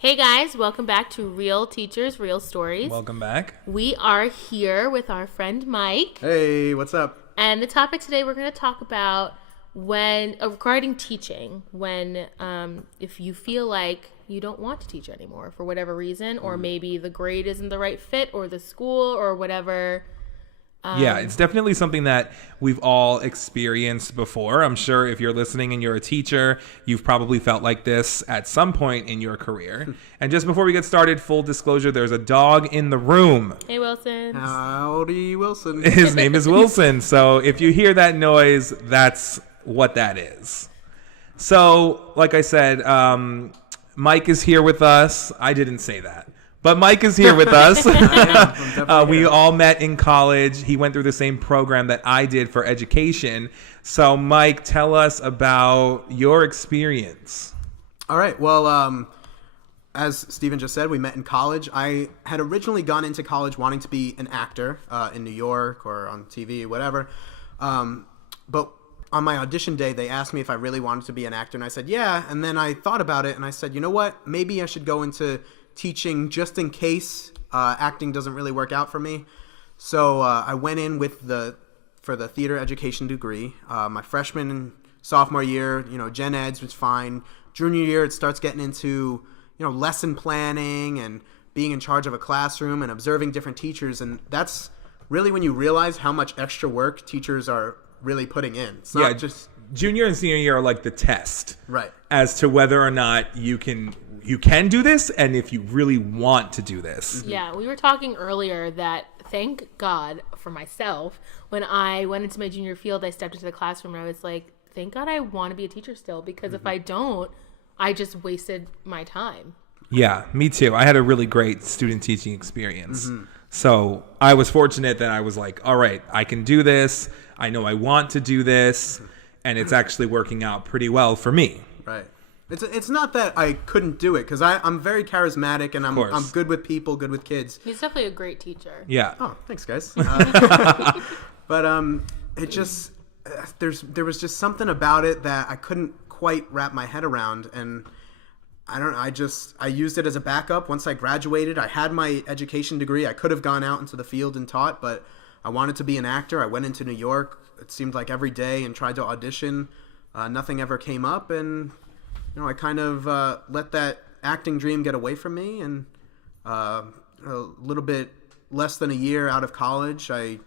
Hey guys, welcome back to Real Teachers, Real Stories. Welcome back. We are here with our friend Mike. Hey, what's up? And the topic today we're going to talk about regarding teaching, if you feel like you don't want to teach anymore for whatever reason, or maybe the grade isn't the right fit, or the school, or whatever. Yeah, it's definitely something that we've all experienced before. I'm sure if you're listening and you're a teacher, you've probably felt like this at some point in your career. And just before we get started, full disclosure, there's a dog in the room. Hey, Wilson. Howdy, Wilson. His name is Wilson. So if you hear that noise, that's what that is. So, like I said, Mike is here with us. I didn't say that. But Mike is here with us. We all met in college. He went through the same program that I did for education. So, Mike, tell us about your experience. All right. Well, as Steven just said, we met in college. I had originally gone into college wanting to be an actor in New York or on TV, whatever. But on my audition day, they asked me if I really wanted to be an actor. And I said, yeah. And then I thought about it and I said, you know what? Maybe I should go into teaching just in case acting doesn't really work out for me. So I went in for the theater education degree. My freshman and sophomore year, gen eds was fine. Junior year, it starts getting into, lesson planning and being in charge of a classroom and observing different teachers. And that's really when you realize how much extra work teachers are really putting in. It's not just junior and senior year are like the test, right, as to whether or not you can do this and if you really want to do this. Yeah, we were talking earlier that thank God for myself, when I went into my junior field, I stepped into the classroom and I was like, thank God I want to be a teacher still, because if I don't, I just wasted my time. Yeah, me too. I had a really great student teaching experience. So I was fortunate that I was like, all right, I can do this. I know I want to do this. And it's actually working out pretty well for me. Right. It's not that I couldn't do it, because I'm very charismatic and I'm good with people, good with kids. He's definitely a great teacher. Yeah. Oh, thanks, guys. But it just there was just something about it that I couldn't quite wrap my head around, and I don't know. I used it as a backup. Once I graduated, I had my education degree. I could have gone out into the field and taught, but I wanted to be an actor. I went into New York. It seemed like every day and tried to audition. Nothing ever came up, and I kind of let that acting dream get away from me, and a little bit less than a year out of college, I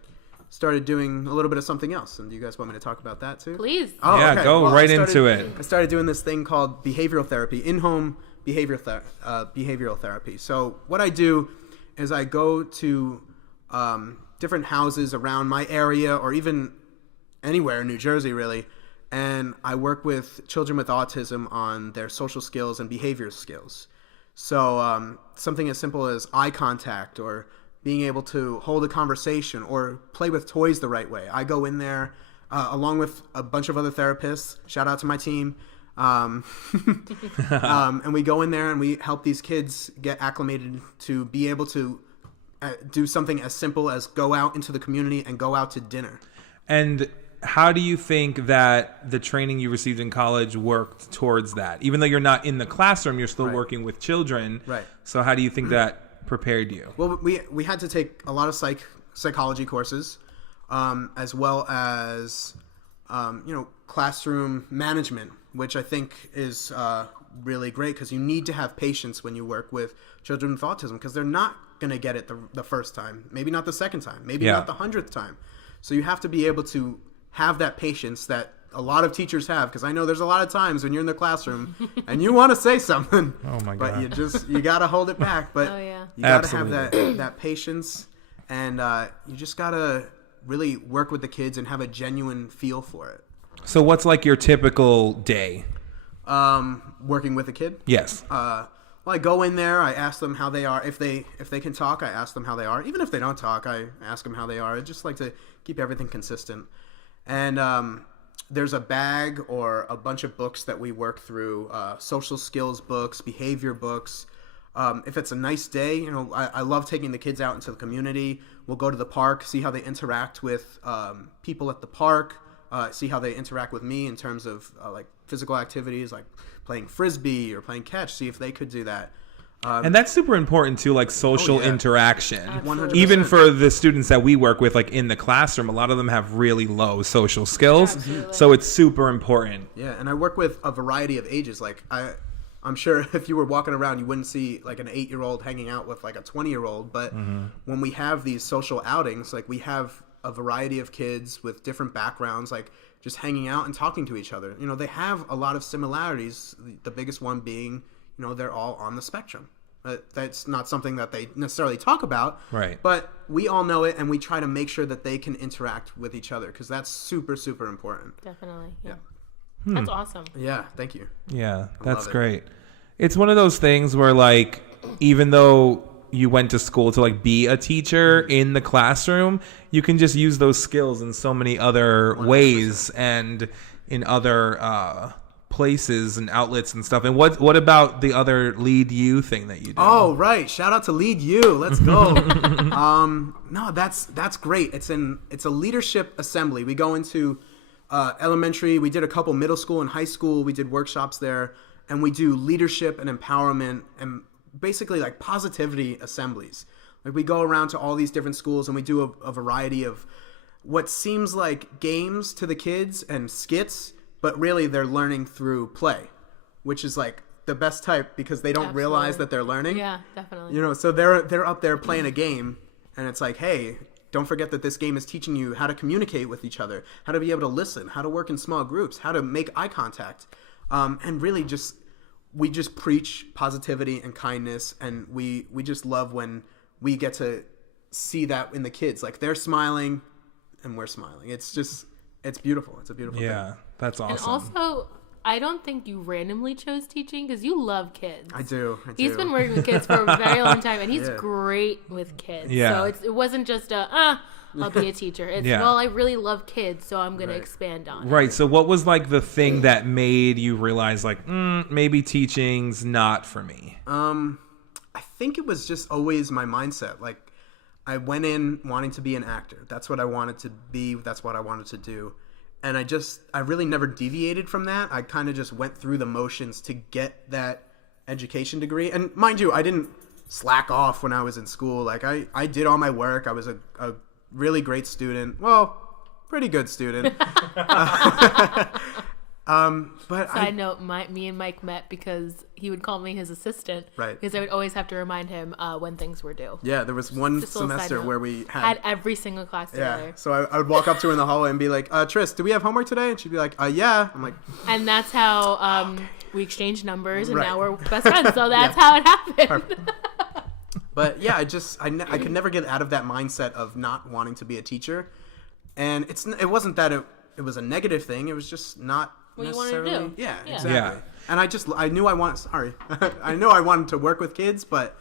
started doing a little bit of something else. And do you guys want me to talk about that too? Please. Oh, yeah, okay. go right into it. I started doing this thing called behavioral therapy, in-home behavioral therapy. So what I do is I go to different houses around my area, or even anywhere in New Jersey, really, and I work with children with autism on their social skills and behavior skills. So something as simple as eye contact, or being able to hold a conversation, or play with toys the right way. I go in there along with a bunch of other therapists. Shout out to my team. And we go in there and we help these kids get acclimated to be able to do something as simple as go out into the community and go out to dinner. And how do you think that the training you received in college worked towards that? Even though you're not in the classroom, you're still working with children. Right. So how do you think that prepared you? Well, we had to take a lot of psychology courses, as well as classroom management, which I think is really great, because you need to have patience when you work with children with autism, because they're not going to get it the first time, maybe not the second time, maybe not the 100th time. So you have to be able to have that patience that a lot of teachers have, because I know there's a lot of times when you're in the classroom and you want to say something, but you got to hold it back. But you got to have that patience, and you just got to really work with the kids and have a genuine feel for it. So what's like your typical day? Working with a kid? Yes. Well, I go in there, I ask them how they are. If they can talk, I ask them how they are. Even if they don't talk, I ask them how they are. I just like to keep everything consistent. And there's a bag or a bunch of books that we work through, social skills books, behavior books. If it's a nice day, I love taking the kids out into the community. We'll go to the park, see how they interact with people at the park, see how they interact with me in terms of like physical activities, like playing frisbee or playing catch, see if they could do that. And that's super important too, like social interaction. 100%. Even for the students that we work with, like in the classroom, a lot of them have really low social skills. Absolutely. So it's super important. Yeah, and I work with a variety of ages. Like I'm sure if you were walking around, you wouldn't see like an 8-year-old hanging out with like a 20-year-old. But when we have these social outings, like we have a variety of kids with different backgrounds, like just hanging out and talking to each other. You know, they have a lot of similarities. The biggest one being, you know, they're all on the spectrum. That's not something that they necessarily talk about. Right. But we all know it, and we try to make sure that they can interact with each other because that's super, super important. Definitely. Yeah. That's awesome. Yeah, thank you. Yeah, that's love it. great. It's one of those things where, like, even though you went to school to like be a teacher in the classroom, you can just use those skills in so many other 100%. ways and in other places and outlets and stuff. And what about the other Lead You thing that you do? Oh, right. Shout out to Lead You. Let's go. No, that's great. It's a leadership assembly. We go into elementary. We did a couple middle school and high school. We did workshops there, and we do leadership and empowerment and basically like positivity assemblies. Like we go around to all these different schools and we do a variety of what seems like games to the kids and skits, but really they're learning through play, which is like the best type because they don't realize that they're learning. Yeah, definitely. You know, so they're up there playing a game, and it's like, hey, don't forget that this game is teaching you how to communicate with each other, how to be able to listen, how to work in small groups, how to make eye contact, and really we just preach positivity and kindness, and we just love when we get to see that in the kids, like they're smiling and we're smiling. It's beautiful. It's a beautiful thing. Yeah, that's awesome. And also, I don't think you randomly chose teaching because you love kids. I do. He's been working with kids for a very long time, and he's great with kids. Yeah. So it wasn't just I'll be a teacher. It's, well, I really love kids, so I'm going to expand on it. Right. So what was like the thing that made you realize like, maybe teaching's not for me? I think it was just always my mindset. Like I went in wanting to be an actor. That's what I wanted to be. That's what I wanted to do. And I really never deviated from that. I kind of just went through the motions to get that education degree. And mind you, I didn't slack off when I was in school. Like I did all my work. I was a really great student. Well, pretty good student. But Side note, me and Mike met because he would call me his assistant. Right. Because I would always have to remind him when things were due. Yeah, there was one Just a little side semester note. where we Had every single class together. yeah. So I would walk up to her in the hallway and be like, Tris, do we have homework today? And she'd be like, yeah. I'm like, And that's how we exchanged numbers, and Right. now we're best friends. So that's how it happened. but yeah, I could never get out of that mindset of not wanting to be a teacher. And it wasn't that it was a negative thing. It was just not What you wanted to necessarily. do. Yeah, Yeah. exactly. Yeah. And I knew I wanted to work with kids, but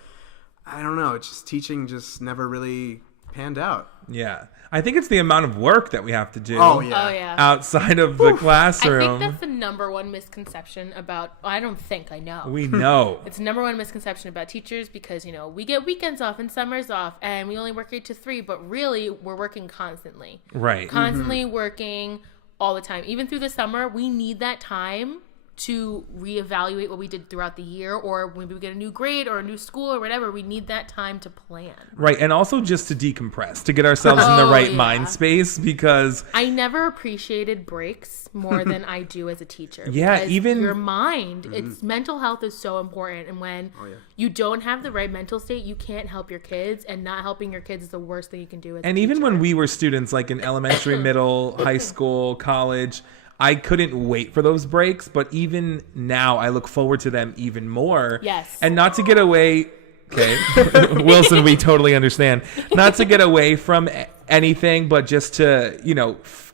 I don't know. Teaching just never really panned out. Yeah. I think it's the amount of work that we have to do Oh yeah. Oh, yeah. outside of the I classroom. think that's the number one misconception about, I know. We know. It's the number one misconception about teachers because, we get weekends off and summers off and we only work 8 to 3, but really we're working constantly. Right. Constantly working all the time. Even through the summer, we need that time to reevaluate what we did throughout the year, or maybe we get a new grade or a new school or whatever. We need that time to plan. Right. And also just to decompress, to get ourselves in the Oh, right yeah. mind space because I never appreciated breaks more than I do as a teacher. Yeah, because even- your mind, it's mental health is so important. And when you don't have the right mental state, you can't help your kids, and not helping your kids is the worst thing you can do as and a even teacher. when we were students, like in elementary, middle, high school, college, I couldn't wait for those breaks. But even now, I look forward to them even more. Yes. And not to get away. Okay. Wilson, we totally understand. Not to get away from anything, but just to,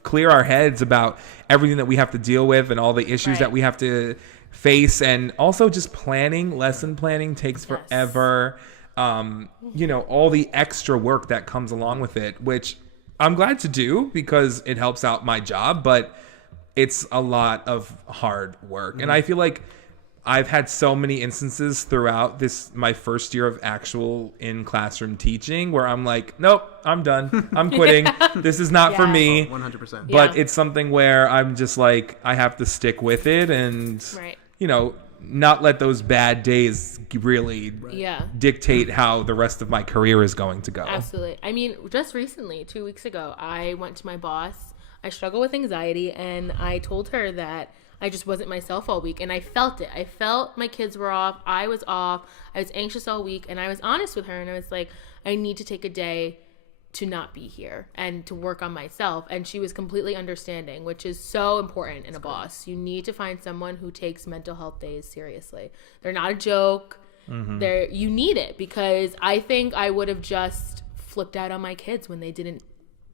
clear our heads about everything that we have to deal with and all the issues Right. that we have to face. And also just lesson planning takes Yes. forever. All the extra work that comes along with it, which I'm glad to do because it helps out my job, but it's a lot of hard work. And I feel like I've had so many instances throughout my first year of actual in-classroom teaching where I'm like, nope, I'm done. I'm quitting. This is not for Yeah. me. 100%. But Yeah. it's something where I'm just like, I have to stick with it and, Right. not let those bad days really Yeah. dictate how the rest of my career is going to go. Absolutely. I mean, just recently, 2 weeks ago, I went to my boss. I struggle with anxiety, and I told her that I just wasn't myself all week, and I felt it. I felt my kids were off. I was off. I was anxious all week, and I was honest with her, and I was like, I need to take a day to not be here and to work on myself. And she was completely understanding, which is so important in a boss. You need to find someone who takes mental health days seriously. They're not a joke. You need it, because I think I would have just flipped out on my kids when they didn't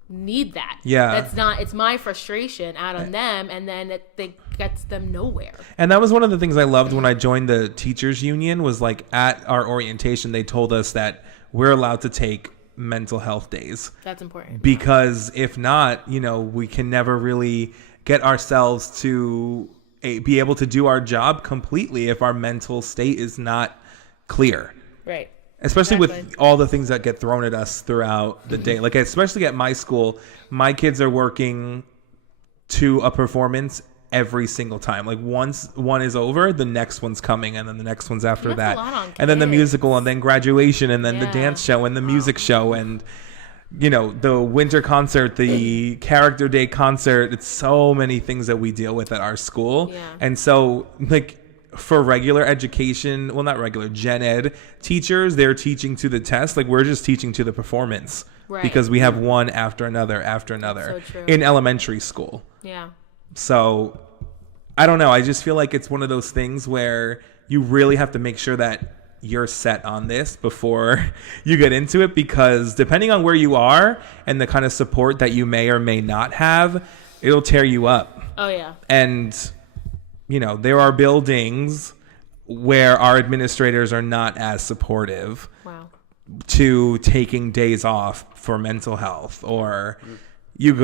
need that. Yeah. It's my frustration out on them, and then it gets them nowhere. And that was one of the things I loved when I joined the teachers union, was like at our orientation, they told us that we're allowed to take mental health days. That's important. Because if not, we can never really get ourselves to be able to do our job completely if our mental state is not clear. Right. Especially Exactly. with all the things that get thrown at us throughout the day. Like, especially at my school, my kids are working to a performance every single time. Like, once one is over, the next one's coming, and then the next one's after That's that. a lot on And then the kids. musical, and then graduation, and then the Yeah. dance show, and the music show, and the winter concert, the character day concert. It's so many things that we deal with at our school. Yeah. And so, like, for regular education, well, not regular, gen ed teachers, they're teaching to the test. Like, we're just teaching to the performance. Right. Because we have one after another so true. in elementary school. Yeah. So I don't know. I just feel like it's one of those things where you really have to make sure that you're set on this before you get into it, because depending on where you are and the kind of support that you may or may not have, it'll tear you up. Oh, yeah. And, there are buildings where our administrators are not as supportive Wow. to taking days off for mental health, or you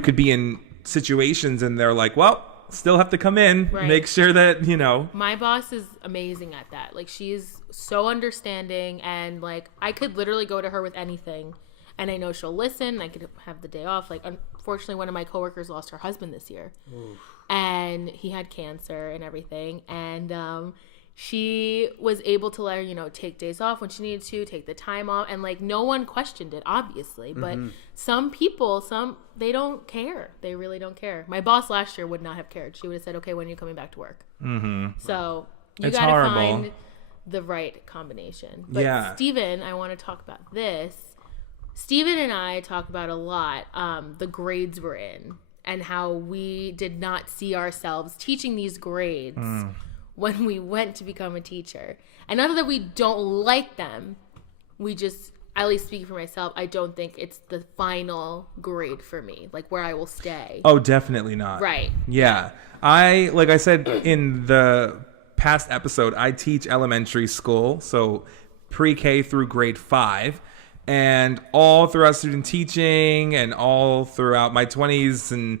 could be in situations and they're like, well, still have to come in, Right. make sure that, My boss is amazing at that. Like, she's so understanding, and like, I could literally go to her with anything, and I know she'll listen. I could have the day off. Like, unfortunately, one of my coworkers lost her husband this year. Oof. And he had cancer and everything. And she was able to let her, take days off when she needed to, take the time off. And like, no one questioned it, obviously. But some people, they don't care. They really don't care. My boss last year would not have cared. She would have said, okay, when are you coming back to work? Mm-hmm. So you It's got to horrible. find the right combination. But Yeah. Steven, I want to talk about this. Steven and I talk about a lot the grades we're in, and how we did not see ourselves teaching these grades when we went to become a teacher. And not that we don't like them, we just, at least speaking for myself, I don't think it's the final grade for me, like where I will stay. Oh, definitely not. Right. Yeah. Like I said in the past episode, I teach elementary school, so pre-K through grade 5. And all throughout student teaching and all throughout my 20s and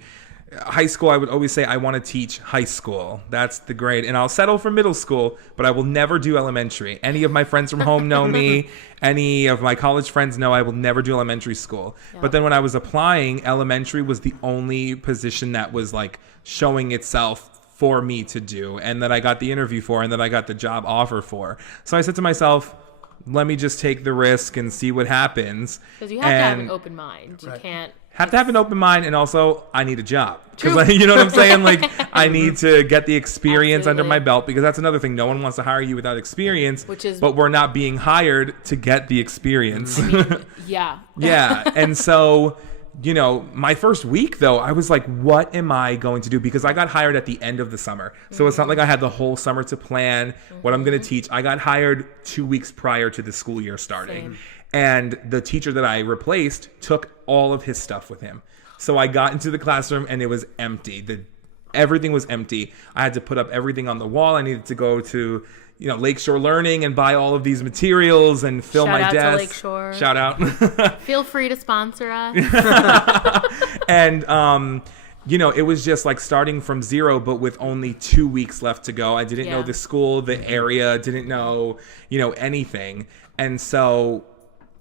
high school, I would always say I want to teach high school. That's the grade. And I'll settle for middle school, but I will never do elementary. Any of my friends from home know me. Any of my college friends know I will never do elementary school. Yep. But then when I was applying, elementary was the only position that was like showing itself for me to do, and that I got the interview for, and that I got the job offer for. So I said to myself, let me just take the risk and see what happens. Because you have to have an open mind. You can't. Have to have an open mind, and also I need a job. True. Because you know what I'm saying? Like, I need to get the experience under Absolutely. my belt, because that's another thing. No one wants to hire you without experience, but we're not being hired to get the experience. Yeah. Yeah. And so, my first week, though, I was like, what am I going to do? Because I got hired at the end of the summer. So it's not like I had the whole summer to plan what I'm going to teach. I got hired 2 weeks prior to the school year starting. Same. And the teacher that I replaced took all of his stuff with him. So I got into the classroom and it was empty. Everything was empty. I had to put up everything on the wall. I needed to go to Lakeshore Learning and buy all of these materials and fill Shout my out to desk. Lakeshore. Shout out. Feel free to sponsor us. And it was just like starting from zero, but with only 2 weeks left to go. I didn't know Yeah. the school, the area, didn't know, anything. And so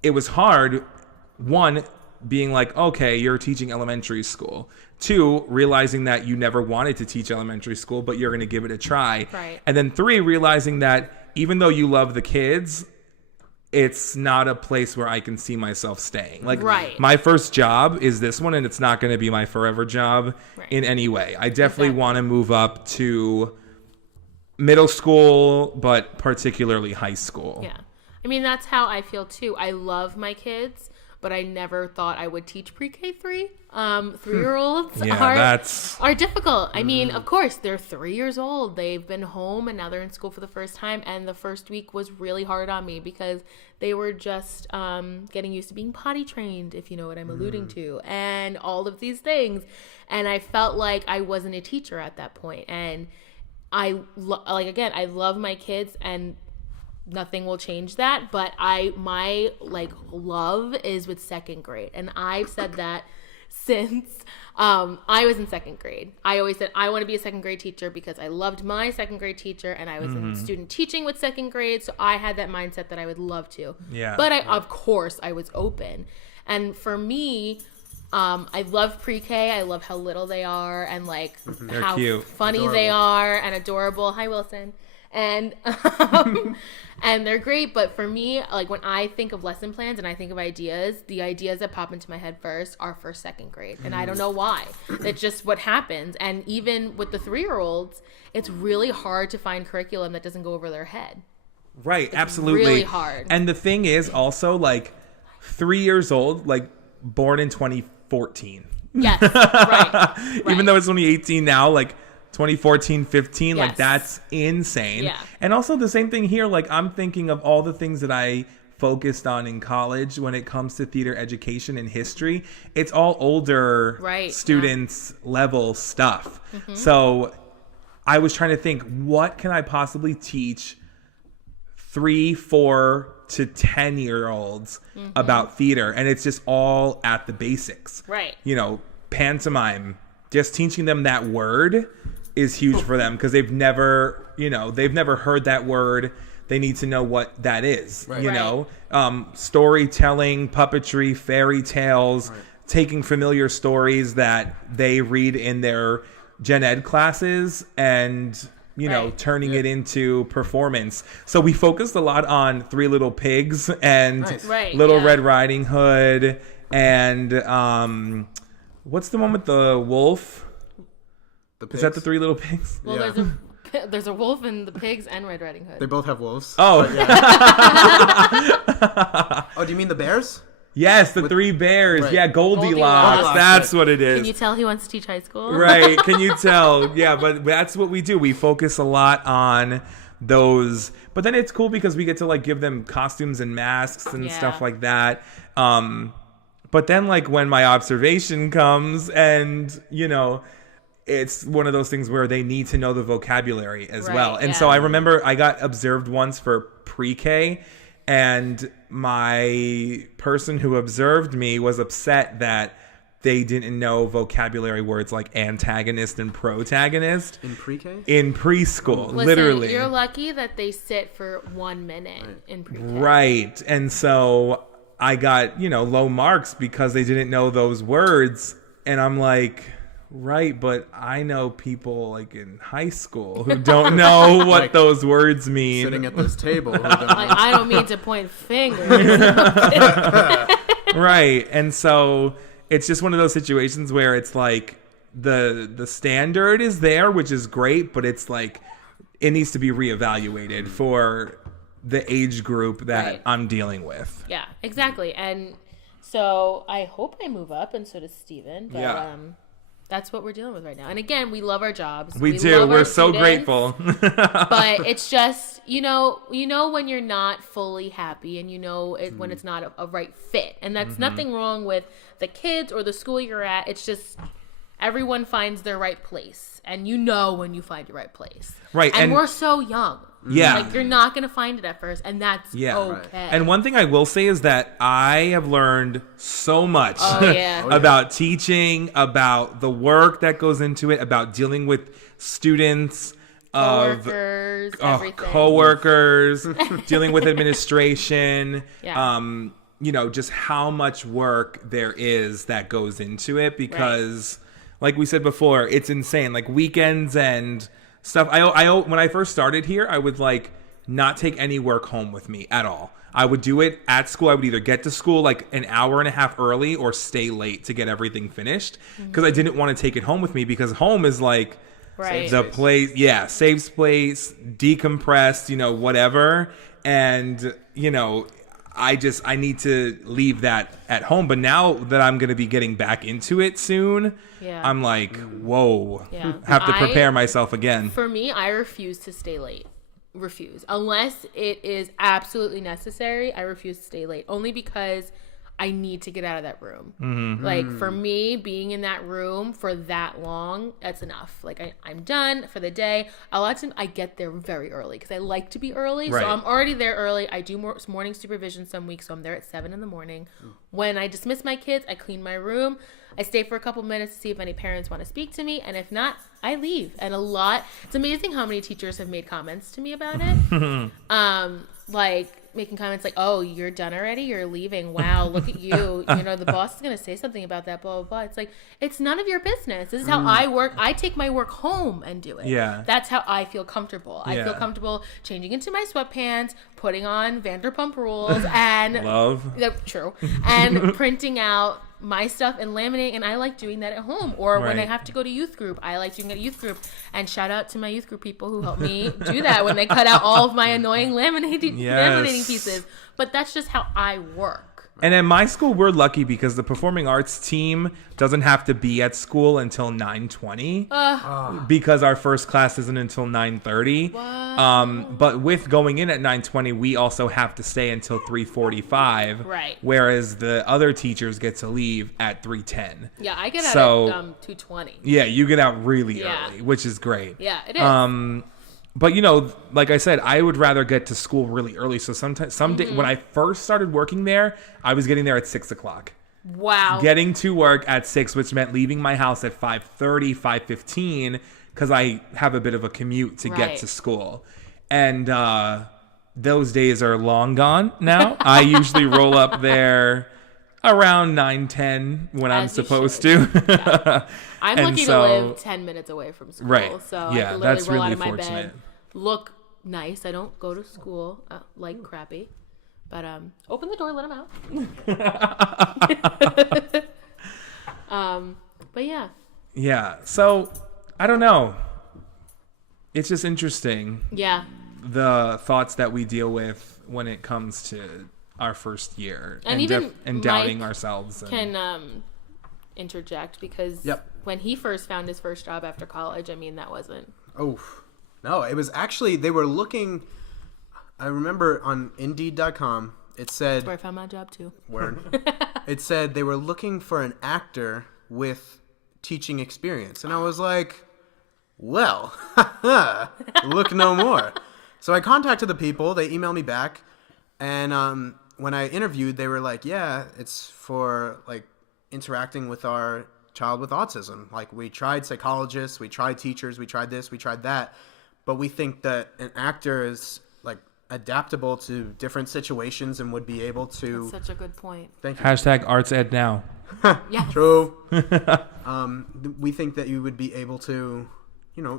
it was hard, one, being like, okay, you're teaching elementary school. 2, realizing that you never wanted to teach elementary school, but you're going to give it a try. Right. And then 3, realizing that even though you love the kids, it's not a place where I can see myself staying. Like, Right. my first job is this one, and it's not going to be my forever job Right. in any way. I definitely Exactly. want to move up to middle school, but particularly high school. Yeah. I mean, that's how I feel too. I love my kids, but I never thought I would teach pre-K 3. 3-year-olds Yeah, that's... are difficult. I mean, of course, they're 3 years old. They've been home and now they're in school for the first time. And the first week was really hard on me because they were just getting used to being potty trained, if you know what I'm alluding to, and all of these things. And I felt like I wasn't a teacher at that point. And I love my kids, and nothing will change that. But my love is with second grade, and I've said that since I was in second grade. I always said I want to be a second grade teacher because I loved my second grade teacher, and I was in student teaching with second grade, so I had that mindset that I would love to. Yeah. But of course, I was open, and for me. I love pre-K. I love how little they are and They're how cute. funny Adorable. they are and adorable. Hi, Wilson. And and they're great. But for me, when I think of lesson plans and I think of ideas, the ideas that pop into my head first are for second grade. And I don't know why. It's just what happens. And even with the 3-year-olds, it's really hard to find curriculum that doesn't go over their head. Right, absolutely. really hard. And the thing is also 3 years old, born in 2014. Yes, right. Even though it's only 18 now, 2014, 15, Yes. that's insane. Yeah. And also the same thing here, I'm thinking of all the things that I focused on in college when it comes to theater education and history. It's all older Right, students level stuff. So I was trying to think, what can I possibly teach 3, 4 to 10-year-olds about theater? And it's just all at the basics. Right. Pantomime, just teaching them that word is huge for them because they've never heard that word. They need to know what that is. Right. Storytelling, puppetry, fairy tales, taking familiar stories that they read in their gen ed classes and Right. turning it into performance. So we focused a lot on Three Little Pigs and Nice. Right, Little yeah. Red Riding Hood and what's the one with the wolf? Is that the Three Little Pigs? Well, Yeah. there's a wolf in the pigs and Red Riding Hood. They both have wolves. Oh, Oh, do you mean the bears? yes, the Three Bears. Right. Yeah, Goldilocks. Goldilocks, That's right. what it Can is. you tell he wants to teach high school? Right. Can you tell? Yeah, but that's what we do. We focus a lot on those. But then it's cool because we get to give them costumes and masks and Yeah. stuff like that. But then when my observation comes and, it's one of those things where they need to know the vocabulary as Right, well. And yeah. so I remember I got observed once for pre-K, and my person who observed me was upset that they didn't know vocabulary words like antagonist and protagonist In pre-K? in preschool. Listen, literally. you're lucky that they sit for 1 minute in pre-K. Right. And so I got, low marks because they didn't know those words. And I'm like, right, but I know people in high school who don't know what those words mean. Sitting at this table. Who don't I don't mean to point fingers. Right. And so it's just one of those situations where it's the standard is there, which is great, but it's it needs to be reevaluated for the age group that Right. I'm dealing with. Yeah, exactly. And so I hope I move up, and so does Steven. But Yeah. that's what we're dealing with right now. And again, we love our jobs. We do. love We're our so students, grateful. But it's just, when you're not fully happy, and when it's not a right fit. And that's nothing wrong with the kids or the school you're at. It's just everyone finds their right place. And when you find your right place. Right, And and- we're so young. Yeah. You're not going to find it at first. And that's Yeah. okay. And one thing I will say is that I have learned so much Oh, yeah. about teaching, about the work that goes into it, about dealing with students, of Coworkers, everything. coworkers, dealing with administration, Yeah. just how much work there is that goes into it, because like we said before, it's insane. Like weekends and stuff. When I first started here, I would like not take any work home with me at all. I would do it at school. I would either get to school like an hour and a half early or stay late to get everything finished, because I didn't want to take it home with me, because home is like the place. Yeah. Safe space, decompressed, whatever. And, I need to leave that at home. But now that I'm going to be getting back into it soon, I'm like, whoa, have to prepare myself again. For me, I refuse to stay late. Unless it is absolutely necessary. I refuse to stay late, only because I need to get out of that room. Like for me, being in that room for that long, that's enough. Like I'm done for the day. I get there very early because I like to be early. Right. So I'm already there early. I do morning supervision some weeks, so I'm there at 7 a.m. When I dismiss my kids, I clean my room. I stay for a couple minutes to see if any parents want to speak to me, and if not, I leave. And it's amazing how many teachers have made comments to me about it. Like making comments like, "Oh, you're done already? You're leaving? Wow, look at you. The boss is going to say something about that, blah, blah, blah." It's like, it's none of your business. This is how I work. I take my work home and do it. Yeah. That's how I feel comfortable. I feel comfortable changing into my sweatpants, putting on Vanderpump Rules, and love. True. And printing out my stuff and laminating, and I like doing that at home. Or when I have to go to youth group, I like doing it at youth group. And shout out to my youth group people who help me do that when they cut out all of my annoying laminating pieces. But that's just how I work. And at my school, we're lucky because the performing arts team doesn't have to be at school until 9:20 because our first class isn't until 9:30. But with going in at 9:20, we also have to stay until 3:45. Right. Whereas the other teachers get to leave at 3:10. Yeah, I get out at 2:20. Yeah, you get out really early, which is great. Yeah, it is. But like I said, I would rather get to school really early. So someday when I first started working there, I was getting there at 6:00. Wow. Getting to work at 6, which meant leaving my house at 5:30, 5:15, because I have a bit of a commute to get to school. And those days are long gone now. I usually roll up there around 9:10 when I'm supposed to. Yeah. I'm lucky to live 10 minutes away from school. Right. So I can literally roll out of my fortunate. bed, look nice. I don't go to school like crappy. But open the door, let them out. But yeah. Yeah. So I don't know. It's just interesting. Yeah. The thoughts that we deal with when it comes to our first year and even doubting Mike ourselves. Can interject because when he first found his first job after college, I mean, that wasn't. Oh, no, it was actually, they were looking, I remember on Indeed.com, it said. That's where I found my job too. Word. It said they were looking for an actor with teaching experience. And I was like, well, look no more. So I contacted the people, they emailed me back. And when I interviewed, they were like, yeah, it's for like interacting with our child with autism. Like we tried psychologists, we tried teachers, we tried this, we tried that. But we think that an actor is like adaptable to different situations and would be able to. That's such a good point. Thank you. Hashtag arts ed now. Yeah. True. We think that you would be able to,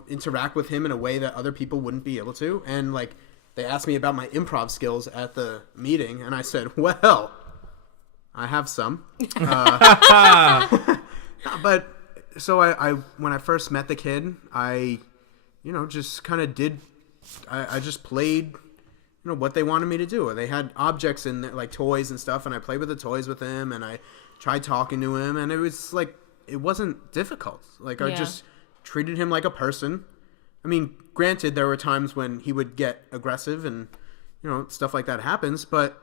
interact with him in a way that other people wouldn't be able to. And like, they asked me about my improv skills at the meeting, and I said, well, I have some. But so I when I first met the kid, I, just kind of did, I just played, what they wanted me to do. They had objects in there, like toys and stuff, and I played with the toys with him, and I tried talking to him, and it was like, it wasn't difficult. Like, I just treated him like a person. I mean, granted, there were times when he would get aggressive and, stuff like that happens. But,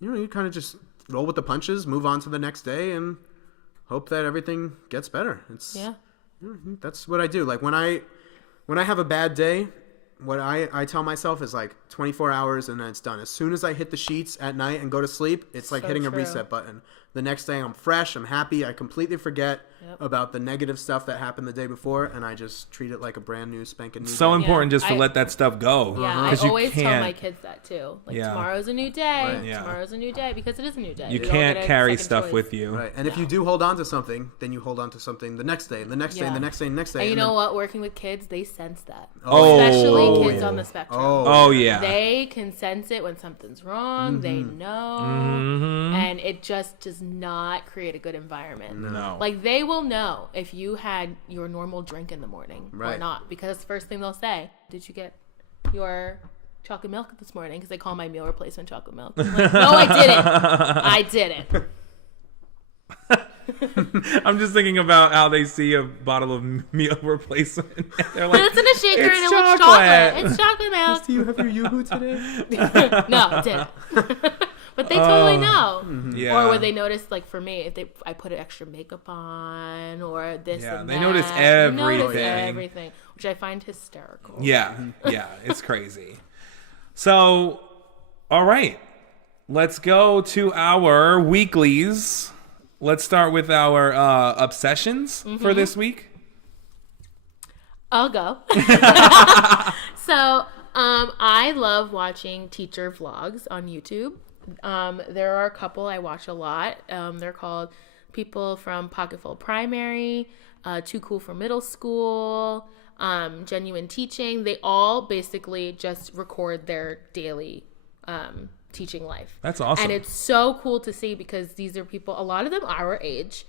you kind of just roll with the punches, move on to the next day, and hope that everything gets better. That's what I do. Like, when I have a bad day, what I tell myself is like 24 hours and then it's done. As soon as I hit the sheets at night and go to sleep, it's like So hitting a true. reset button. The next day I'm fresh, I'm happy, I completely forget about the negative stuff that happened the day before, and I just treat it like a brand new spanking new So day. important just to I- let that stuff go. Yeah, I 'Cause you always tell can't- my kids that too. Like Yeah. tomorrow's a new day. Right. Yeah. Tomorrow's a new day because it is a new day. You don't can't get a carry second stuff choice. with you. Right. And if you do hold on to something, then you hold on to something the next day, and the next day, and the Yeah. next day, and the next day. And you and know then- what? Working with kids, they sense that. Oh. Especially kids yeah. on the spectrum. Oh, yeah. They can sense it when something's wrong. They Mm-hmm. know. And it just does not create a good environment. No. Like, they will know if you had your normal drink in the morning or Right. not. Because that's the first thing they'll say. Did you get your chocolate milk this morning? Because they call my meal replacement chocolate milk. I'm like, no, I didn't. I'm just thinking about how they see a bottle of meal replacement. And they're But like, it's in a shaker "It's and it looks chocolate." chocolate. It's chocolate milk. Do you have your Yoo-hoo today? No, it didn't. But they totally know. Yeah. Or when they notice, like for me, if I put extra makeup on or this Yeah, and they that. notice They notice everything. everything, which I find hysterical. Yeah, yeah, it's crazy. So, all right, let's go to our weeklies. Let's start with our obsessions for this week. I'll go. So, I love watching teacher vlogs on YouTube. There are a couple I watch a lot. They're called People from Pocketful Primary, Too Cool for Middle School, Genuine Teaching. They all basically just record their daily teaching life. That's awesome. And it's so cool to see because these are people, a lot of them our age,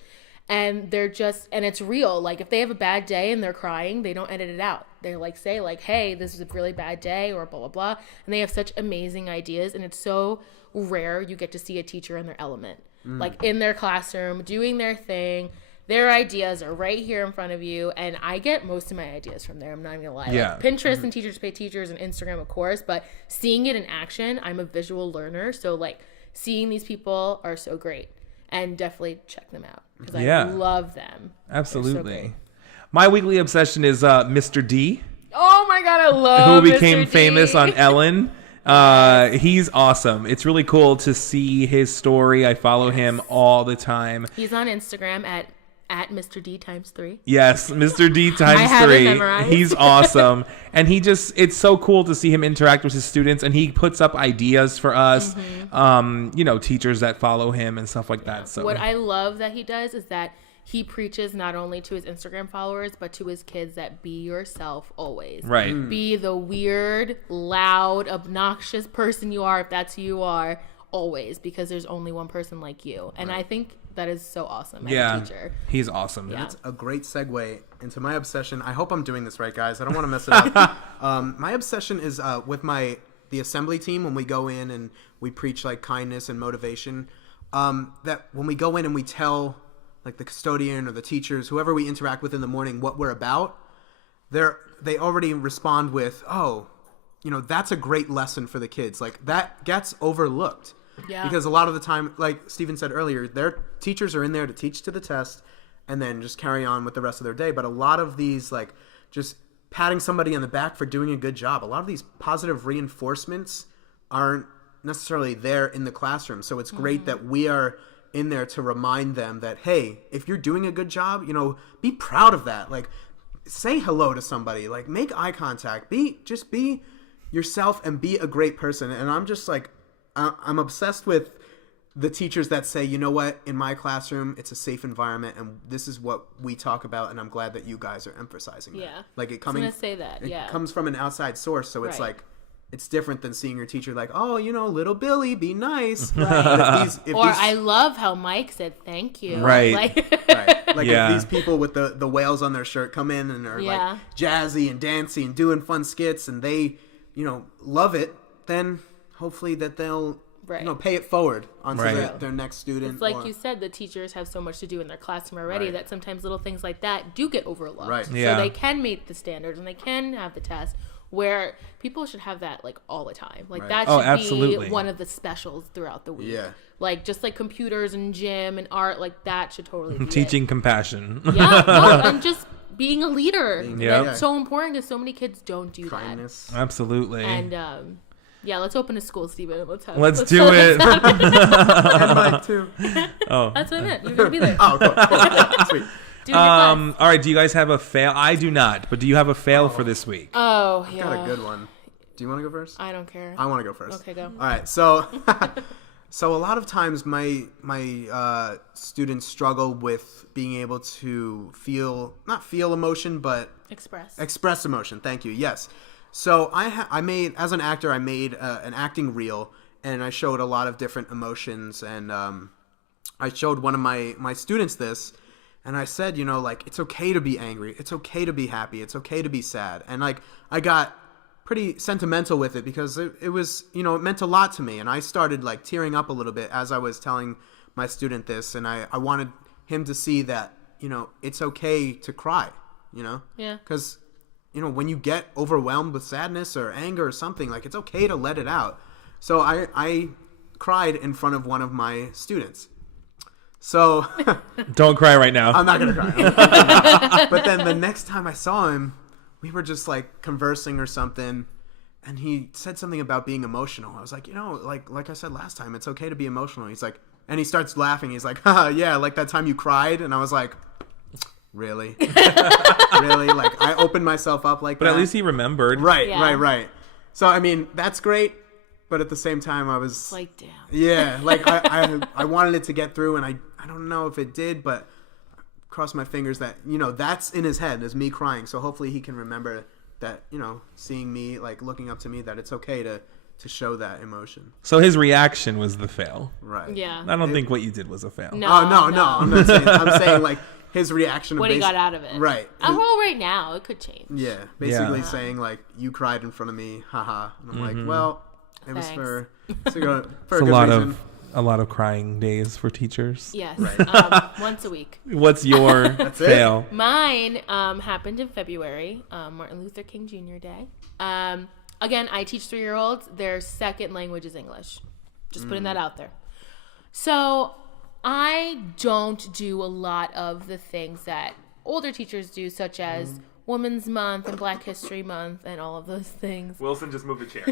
and they're just, and it's real. Like if they have a bad day and they're crying, they don't edit it out. They like say like, hey, this is a really bad day or blah, blah, blah. And they have such amazing ideas. And it's so rare you get to see a teacher in their element, like in their classroom, doing their thing. Their ideas are right here in front of you. And I get most of my ideas from there. I'm not even gonna lie. Yeah. Like Pinterest and Teachers Pay Teachers and Instagram, of course, but seeing it in action, I'm a visual learner. So like seeing these people are so great, and definitely check them out because Yeah. I love them. Absolutely. great. My weekly obsession is Mr. D, Oh my God, I love who became Mr. D. famous on Ellen. He's awesome. It's really cool to see his story. I follow him all the time. He's on Instagram at Mr. D times 3. Yes, Mr. D I times have it 3. memorized. He's awesome. And it's so cool to see him interact with his students, and he puts up ideas for us, teachers that follow him and stuff like that. So What I love that he does is that he preaches not only to his Instagram followers, but to his kids that be yourself always. right. Be the weird, loud, obnoxious person you are, if that's who you are, always, because there's only one person like you. And I think that is so awesome as Yeah. a teacher. He's awesome. Yeah. That's a great segue into my obsession. I hope I'm doing this right, guys. I don't want to mess it up. My obsession is with the assembly team when we go in and we preach like kindness and motivation. That when we go in and we tell like the custodian or the teachers, whoever we interact with in the morning, what we're about, they already respond with, "Oh, that's a great lesson for the kids." Like that gets overlooked. Yeah. Because a lot of the time, like Steven said earlier, their teachers are in there to teach to the test and then just carry on with the rest of their day. But a lot of these, like, just patting somebody on the back for doing a good job, a lot of these positive reinforcements aren't necessarily there in the classroom. So it's great that we are in there to remind them that, hey, if you're doing a good job, be proud of that. Like, say hello to somebody. Like, make eye contact. Just be yourself and be a great person. And I'm just like, I'm obsessed with the teachers that say, you know what, in my classroom, it's a safe environment, and this is what we talk about, and I'm glad that you guys are emphasizing that. Yeah. Like I was going to say that, it yeah. comes from an outside source, so it's Right. like, it's different than seeing your teacher like, oh, little Billy, be nice. Right. If Or these- I love how Mike said thank you. Right. Like, Right. Like Yeah. if these people with the whales on their shirt come in and are Yeah. like jazzy and dancey and doing fun skits and they, love it, then hopefully that they'll Right. pay it forward onto Right. their next student. It's like or- you said, the teachers have so much to do in their classroom already Right. that sometimes little things like that do get overlooked. Right. Yeah. So they can meet the standards and they can have the test, where people should have that like all the time. Like Right. that Oh, should absolutely. be one of the specials throughout the week. Yeah. Like just like computers and gym and art, like that should totally be it. Teaching compassion. Yeah, no, and just being a leader. Yep. That's so important because so many kids don't do Kindness. Absolutely. that. And yeah, let's open a school, Steven. Let's do it. And Mike too. Oh. That's what I meant. You're gonna be there. Oh, cool. Yeah, sweet. Doing your class. All right. Do you guys have a fail? I do not. But do you have a fail for this week? Oh yeah. Got a good one. Do you want to go first? I don't care. I want to go first. Okay, go. All right. So, so a lot of times my students struggle with being able to not feel emotion, but express emotion. Thank you. Yes. So I made, as an actor, I made an acting reel, and I showed a lot of different emotions, and I showed one of my students this, and I said, you know, like, it's okay to be angry, it's okay to be happy, it's okay to be sad, and like I got pretty sentimental with it because it was, you know, it meant a lot to me, and I started like tearing up a little bit as I was telling my student this, and I wanted him to see that, you know, it's okay to cry, you know, Yeah. because, you know, when you get overwhelmed with sadness or anger or something, like, it's okay to let it out. So I cried in front of one of my students. So Don't cry right now. I'm not gonna cry. But then the next time I saw him, we were just like conversing or something, and he said something about being emotional. I was like, you know, like I said last time, it's okay to be emotional. He's like, and he starts laughing. He's like, yeah, like that time you cried. And I was like, really? Really? Like, I opened myself up like but that? at least he remembered. Right, Yeah. right. So, I mean, that's great. But at the same time, I was Like, damn. yeah, like I wanted it to get through, and I don't know if it did, but cross my fingers that, you know, that's in his head, is me crying. So hopefully he can remember that, you know, seeing me, like, looking up to me, that it's okay to show that emotion. So his reaction was the fail. Right. Yeah. I don't think what you did was a fail. No. Oh, no. I'm not saying, I'm saying, like, his reaction. What he got out of it. Right. Well, right now it could change. Yeah. Basically Yeah. saying, like, you cried in front of me, haha. And I'm like, Mm-hmm. well, it was Thanks. for It's a a good lot reason. a lot of crying days for teachers. Yes. Right. Once a week. What's your it? fail? Mine happened in February, Martin Luther King Jr. Day. Again, I teach 3-year-olds. Their second language is English. Just putting that out there. So I don't do a lot of the things that older teachers do, such as Women's Month and Black History Month and all of those things. Wilson just moved a chair.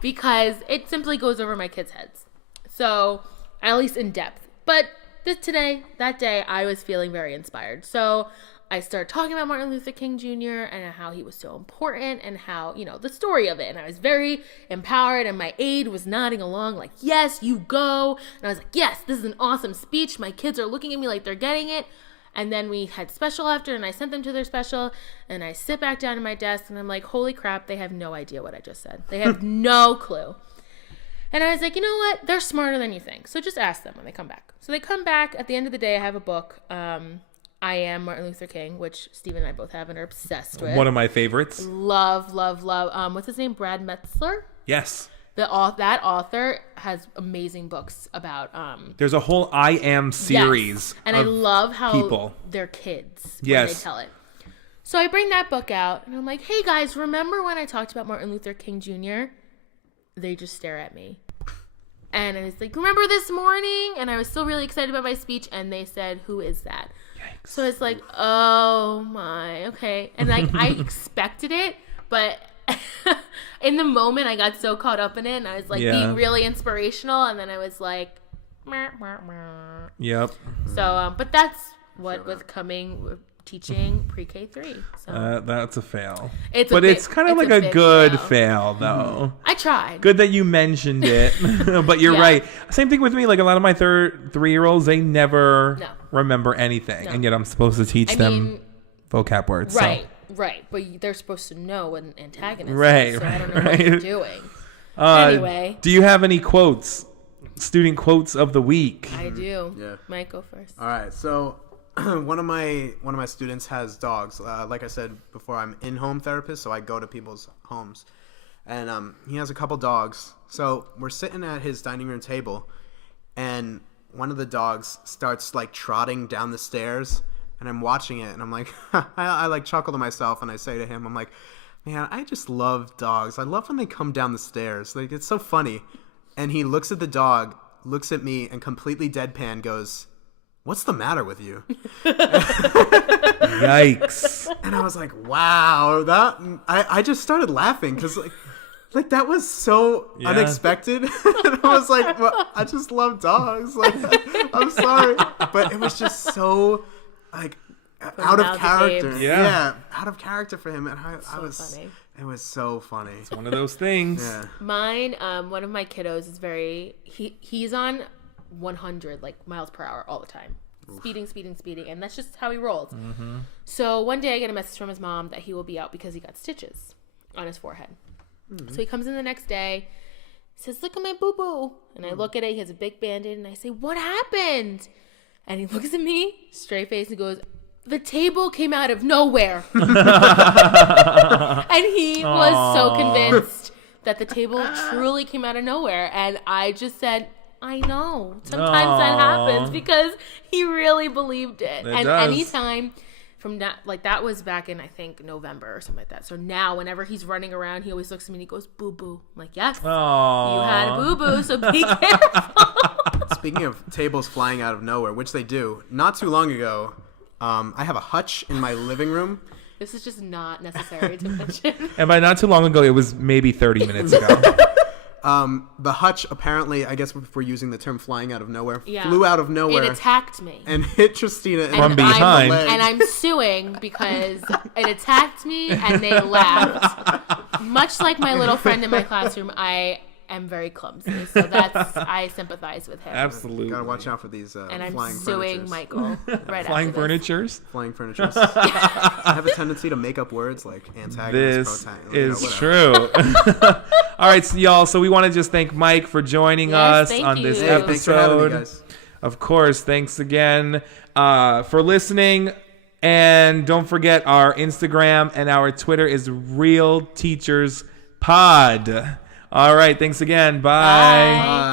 Because it simply goes over my kids' heads. So, at least in depth. But that day, I was feeling very inspired. So, I started talking about Martin Luther King Jr. and how he was so important and how, you know, the story of it. And I was very empowered, and my aide was nodding along like, yes, you go. And I was like, yes, this is an awesome speech. My kids are looking at me like they're getting it. And then we had special after, and I sent them to their special, and I sit back down at my desk, and I'm like, holy crap, they have no idea what I just said. They have no clue. And I was like, you know what? They're smarter than you think. So just ask them when they come back. So they come back. At the end of the day, I have a book, I Am Martin Luther King, which Steve and I both have and are obsessed with. One of my favorites. Love. What's his name? Brad Metzler? Yes. That author has amazing books about There's a whole I Am series. yes. And I of love how people. they're kids when Yes. they tell it. So I bring that book out and I'm like, hey guys, remember when I talked about Martin Luther King Jr.? They just stare at me. And I was like, remember this morning? And I was still really excited about my speech, and they said, who is that? Yikes. So it's like, oh my, okay. And like I expected it, but in the moment I got so caught up in it, and I was like being really inspirational, and then I was like, meh, meh, meh. Yep. So but that's what was teaching pre-K 3. So That's a fail. it's It's kind of like a big good fail. fail, though. I tried. Good that you mentioned it, but you're Yeah. right. Same thing with me. Like a lot of my 3-year-olds, they never No. remember anything, No. and yet I'm supposed to teach I them mean, vocab words. right. But they're supposed to know an antagonist. Right, So I don't know right, what you're right. doing. So, Anyway. do you have any quotes? Student quotes of the week. I do. Yeah. Might go first. All right, so one of my students has dogs. Like I said before, I'm in-home therapist, so I go to people's homes, and he has a couple dogs. So we're sitting at his dining room table, and one of the dogs starts like trotting down the stairs, and I'm watching it, and I'm like, I like chuckle to myself, and I say to him, I'm like, man, I just love dogs. I love when they come down the stairs. Like, it's so funny. And he looks at the dog, looks at me, and completely deadpan goes, what's the matter with you? Yikes. And I was like, wow, I just started laughing because like that was so Yeah. unexpected. And I was like, well, I just love dogs. Like, I'm sorry, but it was just so like out of Mouth to character. babes. Yeah. Out of character for him, and I was. funny. It was so funny. One of those things. Yeah. Mine, one of my kiddos is he's on 100 like miles per hour all the time. Speeding, and that's just how he rolls. So one day I get a message from his mom that he will be out because he got stitches on his forehead. So he comes in the next day, says, "Look at my boo-boo." And I look at it, he has a big band-aid, and I say, "What happened?" And he looks at me, straight face, and goes, "The table came out of nowhere." And he was so convinced that the table truly came out of nowhere. And I just said, I know. Sometimes that happens, because he really believed it. It And does. anytime from that, like that was back in, I think, November or something like that. So now whenever he's running around, he always looks at me and he goes, "Boo-boo." I'm like, "Yes, Aww. you had a boo-boo, so be careful." Speaking of tables flying out of nowhere, which they do, not too long ago, I have a hutch in my living room. This is just not necessary to mention. And by not too long ago, it was maybe 30 minutes ago. The hutch, apparently, I guess if we're using the term flying out of nowhere, Yeah. flew out of nowhere It attacked me. and hit Tristina in From the back of the behind. leg. And I'm suing because it attacked me and they laughed. Much like my little friend in my classroom, I am very clumsy. So I sympathize with him. Absolutely. Gotta watch out for these And I'm flying suing furnitures. Michael right Flying after this. furnitures. Flying furnitures. I have a tendency to make up words like antagonist, This protagonist. is true. All right, so y'all. So we want to just thank Mike for joining Yes, us thank on this you. Hey, episode. thanks for having me, guys. Of course. Thanks again for listening. And don't forget, our Instagram and our Twitter is Real Teachers Pod. All right. Thanks again. Bye. Bye.